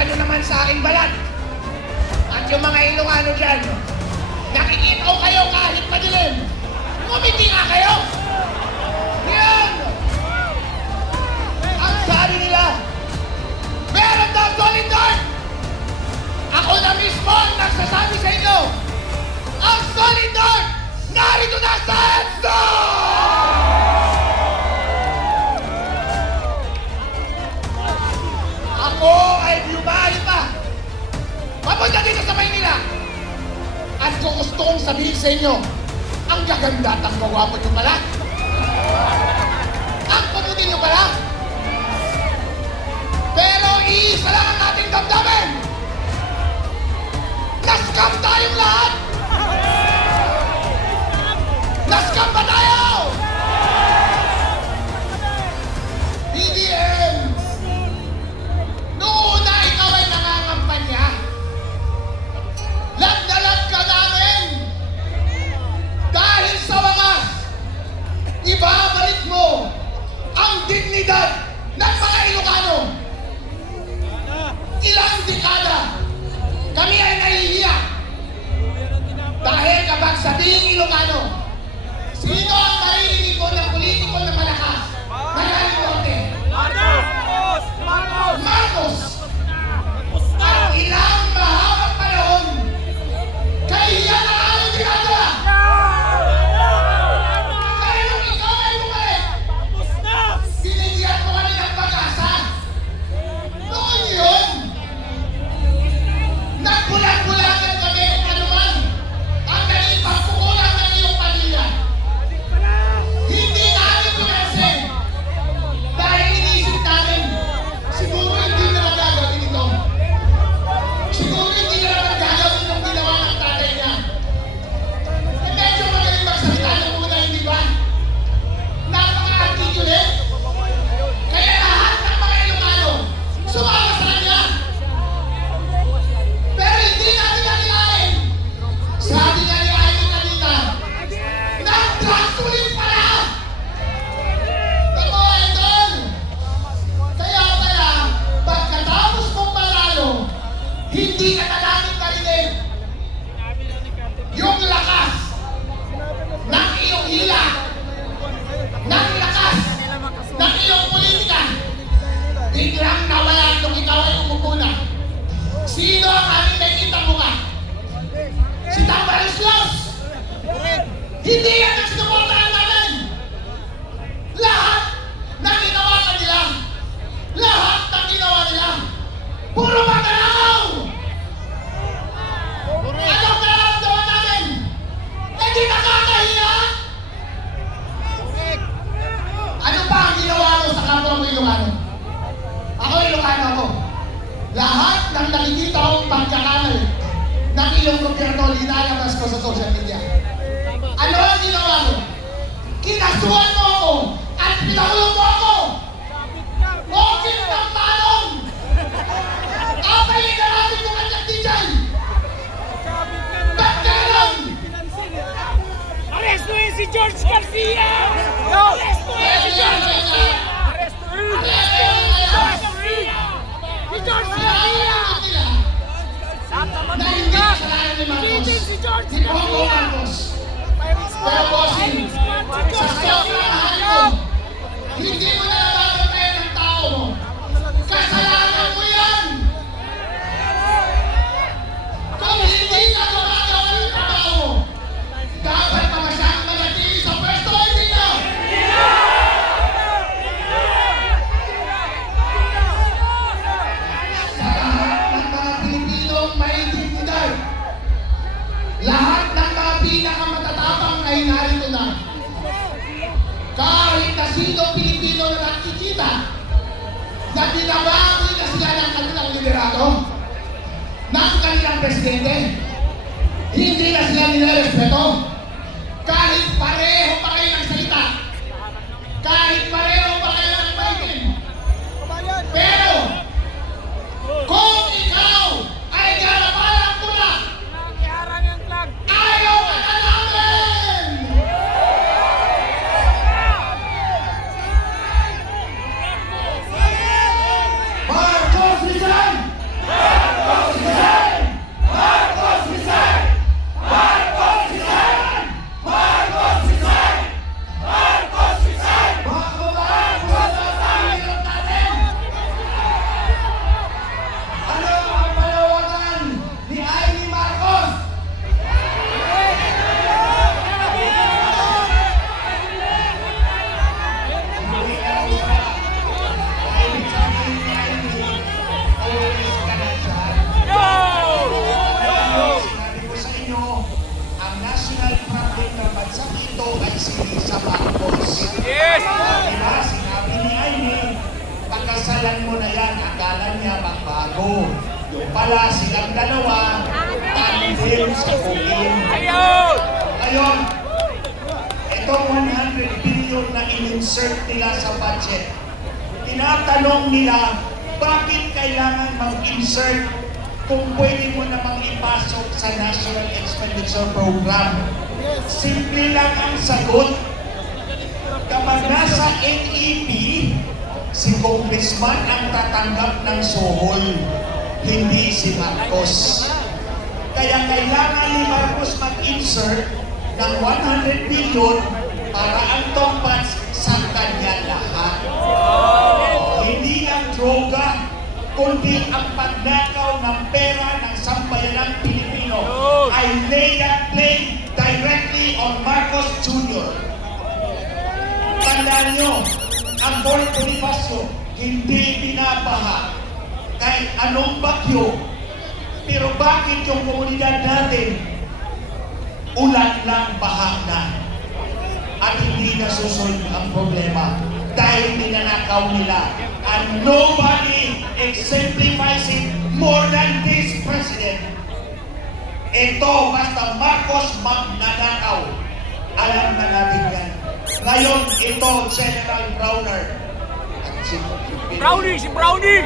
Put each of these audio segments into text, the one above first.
ka nyo naman sa aking balat. At yung mga Ilocano dyan, nakikita ko kayo kahit madilim. Ngumiti nga kayo! Yan! Ang sabi nila, meron daw solid north! Ako na mismo ang nagsasabi sa inyo, ang solid north, narito na sa EDSA! Ako ay biyumahin pa. Papunta dito sa Maynila. At kung gusto kong sabihin sa inyo, ang gaganda at ang gwapo nyo pala. Ang pamuti nyo pala. Pero iisa lang ang ating damdamin. Naskam tayong lahat. Naskam ba tayo? BDM. Noong una ikaw ay nangangampanya. Lag ka namin. Dahil sa wakas, ibabalik mo ang dignidad ng mga Ilocano. Ilang dekada kami ay nahihiya. Dahil kapag sabihing Ilocano, sino ang maririnig ko ng politiko na malakas? Maririnig Marcos! Marcos! At ilang mahabang panahon, kahiya na aming ginagawa! Kaya nung ikaw ay bumalik, binigyan ko kami ng pag-asa. Noon yun, nagbulag-bulagan kami kung ano man ang naging pagkukulang ng iyong pamilya. Hindi namin pinansin dahil iniisip namin, siguro hindi na magagawin ito. Siguro hindi na magagawin yung ginawa ng tatay niya. Eh medyo magaling magsalita ng muna, hindi ba? Napaka-articulate. Kaya lahat ng mga Ilocano sumama sa kanya. Pero hindi natin nalilain. Sabi nga ni Ayon kanina, nag-drugs ulit pala! Ito, Idol! Kaya pala, pagkatapos mong manalo, hindi ka na namin narinig yung lakas ng iyong hila, ng lakas ng iyong politika. Biglang nawala nung ikaw ay umupo na. Sino ang aming nakikita mo ka? Si Tambalos Los! Hindi yan ang sinuportahan namin! Lahat ng ginawa kanila, lahat ng ginawa nila, puro magnanakaw! Anong nararamdaman namin? Hindi nakakahiya! Ano pa ang ginawa mo sa kapwa mo Ilocano? Ako Ilocano ako. Lahat ng nakikita kong pagkakamali ng iyong gobyerno, linalabas ko sa social media. Ano ang ginawa mo? Kinasuhan mo ako at pinakulong mo ako! Okay ng tanong! Apayin na natin yung kanyang DJ! Ba't meron? Arrestuin si George Garcia! Arrestuin si George Garcia! Arrestuin si George Garcia! Si George Garcia! Na hindi kasalanan ni Marcos. Si George Si Bongo Garcia! Marcos. Pero bossing, sa sobrang mahal mo, hindi mo na nababantayan ng tao mo. Kasalanan mo yan! Kung hindi ka gumagawa ng trabaho mo, dapat pa masyadong manatili sa pwesto, hindi na! Sa lahat ng mga Pilipinong may dignidad, lahat ng mga pinakamatatapang ay narito na. Kahit na sino Pilipino na nakikita na binabawi na sila ng kanilang liderato, ng kanilang presidente, hindi na sila nilarespeto. Kahit pareho pa kayo ng salita, kahit pareho pa kayo ng fighting. Pero, kung ikaw ay garapalang pula, ayaw ka na namin! Marcos Rizal! Yung pala silang dalawa, tandem sa Cocaine. Ayun! Ngayon, itong 100 billion na in-insert nila sa budget, tinatanong nila, bakit kailangan mag-insert kung pwede mo namang ipasok sa National Expenditure Program? Simple lang ang sagot. Kapag nasa NEP, si Congressman ang tatanggap ng sohol, hindi si Marcos. Kaya kailangan ni Marcos mag-insert ng 100 billion para ang tongpats sa kanya lahat. Hindi ang droga, kundi ang pagnakaw ng pera ng sambayanang Pilipino ay lay at play directly on Marcos Jr. Tandaan nyo, ang Fort Bonifacio hindi binabaha kahit anong bagyo. Pero bakit yung komunidad natin ulan lang, baha na at hindi nasusolve ang problema dahil ninanakaw nila? And nobody exemplifies it more than this president. Ito, basta Marcos magnanakaw. Alam na natin yan. Ngayon, ito, General Browner. Brownie! Si Brownie!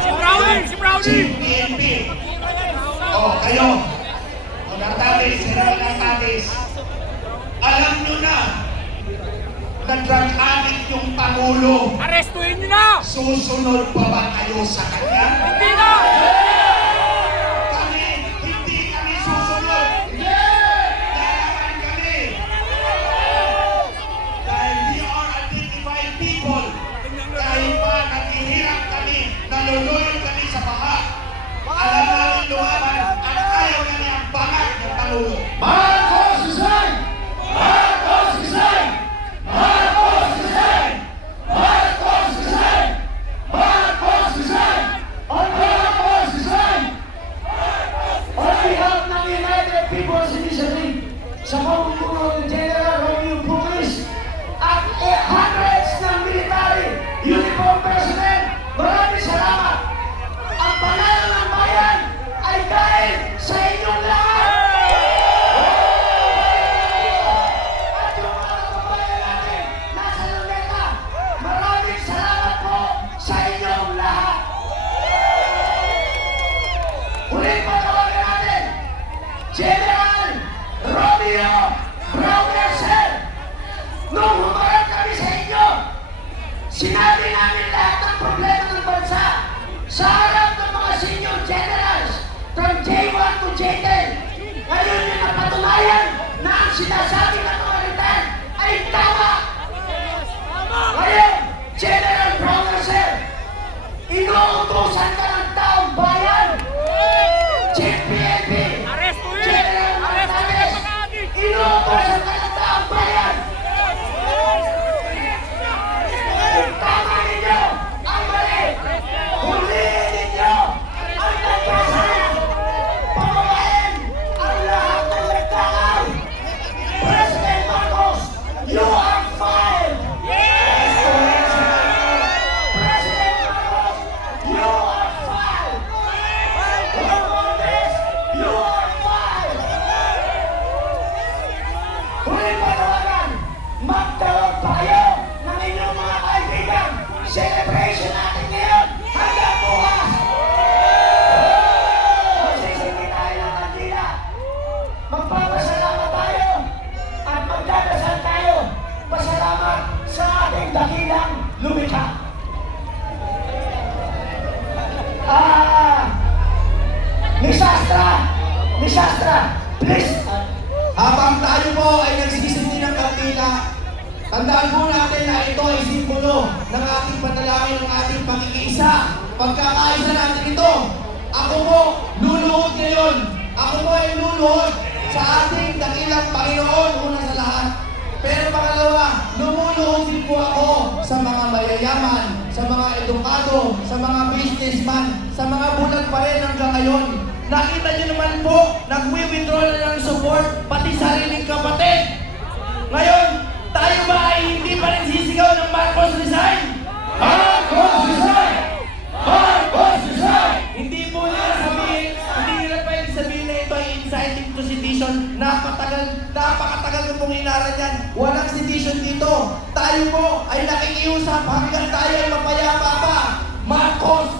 Si Brownie! Si Brownie! Si PNP. O, kayo. O, Natalis, General Natalis. Alam nyo na, nag-drug addict yung Pangulo. Arestuin niyo na! Susunod pa ba kayo sa kanya? Hindi na! Kami, hindi kami susunod. Lalaban kami. Dahil we are identified people. Kahit pa naghihirap kami, naluluyon kami sa baha. Alam namin lumaban at ayaw namin ang bangat ng Pangulo. Marcos resign! Marcos resign! Marcos resign! Marcos resign! Marcos resign! On Marcos resign! On behalf ng United People's Initiative, sa pamumuno ni General Romeo Pulis at hundreds ng military uniform personnel, maraming salamat! Ang pangalan ng bayan ay dahil sa inyong lahat! At yung mga kababayan natin nasa Luneta, maraming salamat po sa inyong lahat! Ulit patawagan natin, General Romeo Browner, sir! Nung humarap kami sa inyo, sinabi namin lahat ng problema ng bansa sa harap ng mga senior generals from J1 to J10. Ngayon yung napatunayan na ang sinasabi ng mga retired ay tama. Ngayon, General Browner, sir, inuutusan ka ng taong bayan. Chief PNP, Arestuin! General Arestuin Martinez, ang mga adik! inuutusan ka ng taong bayan. Tama ninyo ang mali! Huliin ninyo ang nagkasala! Pamawain ang lahat ng nagkakaw! President Marcos, you are fired! President Marcos, you are fired! Romualdez, you are fired! Huling panawagan, magkaroon tayo ng inyong mga kaibigan. Celebration natin ngayon hanggang bukas. Magsisindi tayo ng kandila. Magpapasalamat tayo at magdadasal tayo. Pasalamat sa ating dakilang lumikha. Miss Astra, please. Habang tayo po ay nagsisindi ng kandila, tandaan po natin na ito ay simbolo ng ating panalangin, ng ating pag-iisa. Pagkakaisa natin ito, ako po luluhod ngayon. Ako po ay luluhod sa ating dakilang Panginoon una sa lahat. Pero pangalawa, lumuluhod din po ako sa mga mayayaman, sa mga edukado, sa mga businessman, sa mga bulag pa rin hanggang ngayon. Nakita niyo naman po, nag-withdraw na ng support, pati sariling kapatid. Ngayon, tayo ba ay hindi pa rin sisigaw ng Marcos resign? Marcos resign! Marcos napakatagal ko pong inaral yan. Walang sedition dito. Tayo po ay nakikiusap hanggang tayo ay mapayapa pa. Marcos